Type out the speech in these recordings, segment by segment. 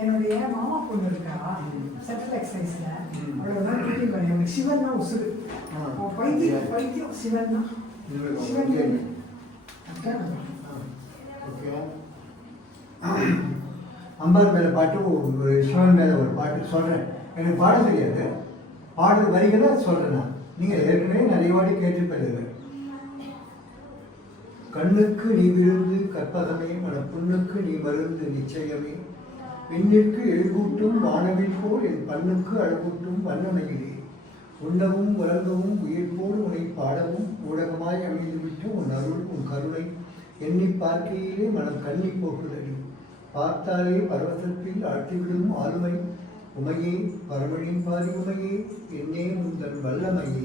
என்னுடைய மாமா பொண்ணு இருக்கா செட்டில் எக்ஸசைஸ்ல அவ்வளோ நாள் கூட்டி பண்ணி எனக்கு சிவன்னா உசுறு பைத்தியம் பைத்தியம் சிவன்னா சிவன் ஓகே. அம்பாள் மேலே பாட்டு ஒரு சிவன் மேலே ஒரு பாட்டு சொல்கிறேன். எனக்கு பாட தெரியாது, பாடல் வரிகளை சொல்கிறேன் நான். நீங்கள் ஏற்கனவே நிறைய வாட்டி கேட்டுப்பது. கண்ணுக்கு நீ விழுந்து கற்பகமே, மன புண்ணுக்கு நீ மருந்து நிச்சயமே, பெண்ணிற்கு எழுகூட்டும் வானவில் போல் என் பண்ணுக்கு அழகூட்டும் வண்ணமையிலே, உண்ணவும் உறங்கவும் உயிர்ப்போடு உன்னை பாடவும் ஊடகமாய் அமைந்துவிட்ட உன் அருள் உன் கருணை எண்ணி பார்க்கையிலே மனம் கண்ணி போக்குதடி, பார்த்தாலே பரவசத்தில் ஆழ்த்திவிடும் ஆளுமை உமையே, பரமனின் பாரி உமையே, என்னே உந்தன் வல்லமையே,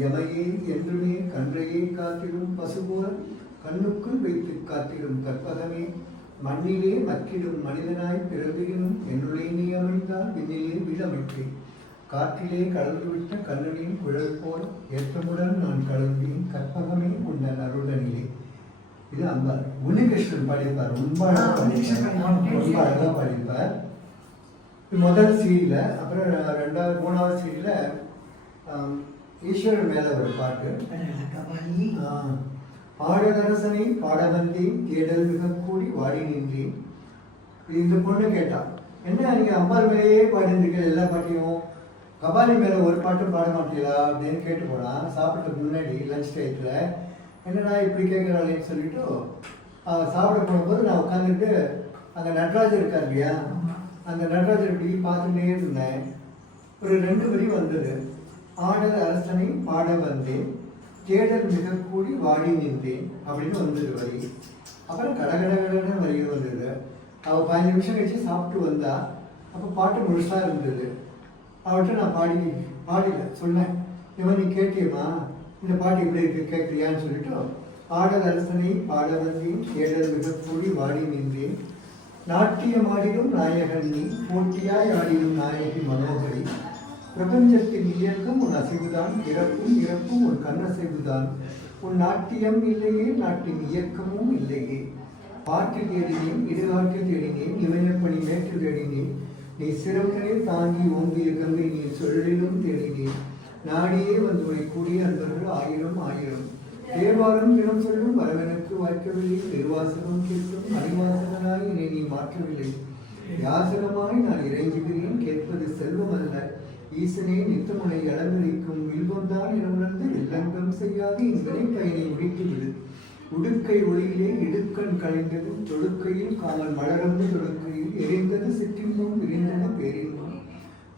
யமையே என்றுமே கன்றையே காத்திடும் பசுபோல கண்ணுக்குள் வைத்து காத்திடும் கற்பகமே, மண்ணிலே மக்கிடும் மனிதனாய் பிறந்தினும் என்னுடைய நீ அமைந்தால் விண்ணிலே வீடமைப்பேன், காற்றிலே கலந்துவிட்ட கண்ணனின் குழல் போல் ஏற்றமுடன் நான் கலந்தேன் கற்பகமே உன்னன் அருளனிலே. இது அம்பாள். உன்னிகிருஷ்ணன் பாடியிருப்பார், ரொம்ப அழகாக பாடியிருப்பார். முதல் சீரியில், அப்புறம் ரெண்டாவது மூணாவது சீரியில் ஈஸ்வரன் மேலே ஒரு பாட்டு. பாடலரசனை பாடவந்தே தேடல் மிக கூடி வாடி நின்றேன். இந்த பொண்ணு கேட்டான், என்ன நீங்கள் அம்பாள் மேலேயே பாடிருக்கீங்க எல்லா பாட்டையும், கபாலி மேலே ஒரு பாட்டும் பாட மாட்டீங்களா அப்படின்னு கேட்டு போனான். சாப்பிட்றதுக்கு முன்னாடி லஞ்ச் டயத்தில் என்னடா இப்படி கேட்குறாளேன்னு சொல்லிட்டு சாப்பிட போகும்போது நான் உட்காந்துட்டு அங்கே நடராஜர் இருக்கார் இல்லையா, அந்த நடராஜர் இப்படி பார்த்துட்டே இருந்தேன். ஒரு 2 வரி வந்தது. ஆடல் அரசனை பாட வந்தேன் தேடல் மிக கூடி வாடி நின்றேன் அப்படின்னு வந்தது வரி. அப்புறம் கடகடகடன்னு வரிகள் வந்தது. அவள் 15 நிமிஷம் கழிச்சு சாப்பிட்டு வந்தா. அப்போ பாட்டு முழுசாக இருந்தது. அவர்கிட்ட நான் பாடல சொன்னேன், இவன் நீ கேட்டியம்மா இந்த பாட்டு இப்படி இருக்கு கேட்குறியான்னு சொல்லிட்டு, ஆடல் அரசனை பாட வந்தேன் தேடல் மிக கூடி வாடி நின்றேன், நாட்டியமாடிடும் நாயகன் நீ போட்டியாய் ஆடிடும் நாயகி மனோகரி, பிரபஞ்சத்தின் இயக்கம் உன் அசைவுதான், இறப்பும் இறப்பும் உன் கண்ணசைவுதான், உன் நாட்டியம் இல்லையே நாட்டின் இயக்கமும் இல்லையே, பாட்டு தேடினேன் இடுகாட்டு தேடினேன் இமயப்பணி மேற்கு தேடினேன், நீ சிறப்பிலே தாங்கி ஓங்கிய கங்கை நீ சொல்லிலும் தேடினேன், நாடியே வந்து உனை கூடிய அன்பர்கள் 1000 1000, தேவாரம் தினம் சொல்லும் வரவனுக்கு வாய்க்கவில்லை, நிர்வாசகம் கேட்கும் அறிவாசகனாய் என்னை நீ மாற்றவில்லை, யாசகமாய் நான் இறைஞ்சுகிறேன் கேட்பது செல்வம் அல்ல, ஈசனே நித்தமுனை அலங்கரிக்கும் வில்வந்தான் என உணர்ந்து இல்லங்கம் செய்யாது இன்வினை பயனை முடித்துவிடு, உடுக்கை ஒளியிலே இடுக்கண் கலைந்தது தொடுக்கையில் காமல் மலர்ந்து தொடுக்கையில் எரிந்தது சிற்றின்பம் விரிந்தன பேரின்பம்,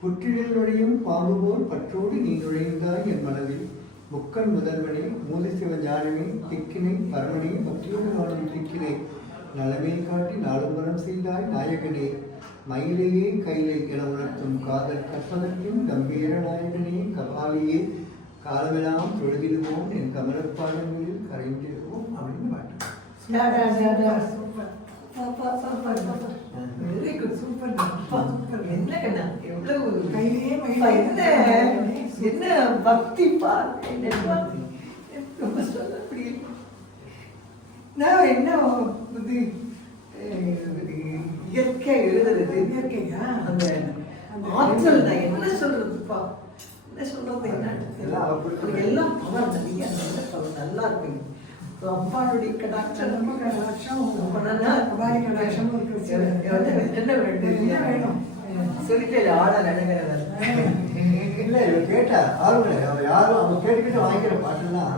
புற்றிலில் நுழையும் பாம்பு போல் பற்றோடு நீ நுழைந்தாய் என் மனதில், முக்கன் முதல்வனே மூலசிவ ஞானமே திக்கினை பரமனே பக்தியோடு நாளும் திக்கினை, நலமே காட்டி நாளும் வரம் செய்தாய் நாயகனே, மயிலையே கைலை என உணர்த்தும் காதல் கற்பதற்கும் கம்பீர நாயகனே, கபாலியே காலமெல்லாம் தொழுதிடுவோம் என் கமலப்பாடங்களில் கரைந்திடுவோம் அப்படின்னு பாட்டு. என்ன பக்தி என்ன இயற்கை எழுதுறது, இயற்கையா அந்த ஆற்றல் தான். என்ன சொல்றதுப்பா, என்ன சொல்றது, என்ன எல்லாம் பவர் நிறைய நல்லா இருப்பீங்க. அம்பாளுடைய கடாட்சம் ரொம்ப கடாட்சம் என்ன வேணும் சொல்லிட்டு ஆடல் அழகிறவர் இல்லை இவன் கேட்டா ஆளுங்க அவன் யாரும் அவன் கேட்டுக்கிட்டு வாங்கிக்கிற பாட்டுலாம்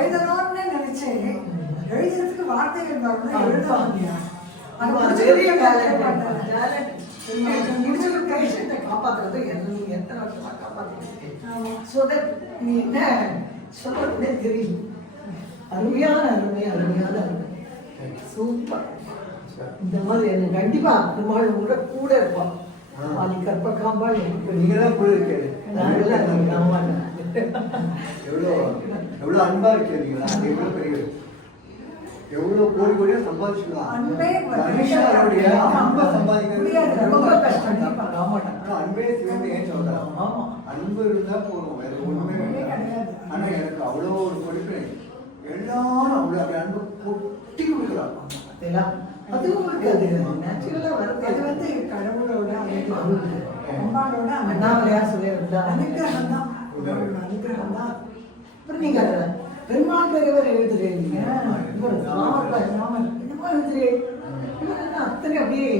எழுதணும்னு நினைச்சேன், எழுதுறதுக்கு வார்த்தைகள் காப்பாத்துறது எத்தனை வருஷமா காப்பாத்திட்டு நீ என்ன சொல்ல தெரியும். அருமையான அருமை அருமையான அருமை சூப்பர். இந்த மாதிரி எனக்கு கண்டிப்பா பெருமாள் கூட இருப்பான். பாலி கற்பகாம்பாள் நீங்க தான் கூட இருக்கீங்க. எவ்வளோ அன்பா இருக்கீங்களா, எவ்வளோ பெரிய எவ்வளோ கோடி கோடியா சம்பாதிச்சுக்கலாம். மனுஷனுடைய அன்பை சம்பாதிக்கிறது ரொம்ப கஷ்டம். அன்பே சிவந்து ஏன் சொல்றாங்க, அன்பு இருந்தா போதும், வேற ஒண்ணுமே ஆனா எனக்கு அவ்வளோ ஒரு கொடுப்பேன் எல்லாரும் அவ்வளோ அப்படி அன்பு கொட்டி கொடுக்குறாங்க. அதெல்லாம் அது உங்களுக்கு அது நேச்சுரலா வருது. அது வந்து கடவுளோட அம்பாளோட அண்ணாமலையா சொல்லியிருந்தா அனுகிரகம் தான், அனுகிரகம் தான். அப்புறம் நீங்க பெருமாள் பெரியவர் எழுதுறீங்க, இவர் ராமர் என்னமோ எழுதுறீங்க, இவர் என்ன அத்தனை அப்படியே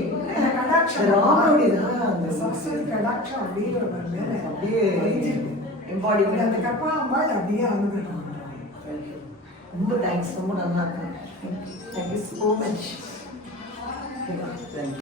கடாட்சம் ராமனுடையதான் அந்த சரஸ்வதி கடாட்சம் அப்படியே ஒரு மேல அப்படியே எம்பாடி அந்த கப்பாம்பாள் அப்படியே அனுகிரகம் பண்றாங்க. ரொம்ப தேங்க்ஸ், ரொம்ப நல்லா இருக்கும். Thank you so much. தேங்க்யூ.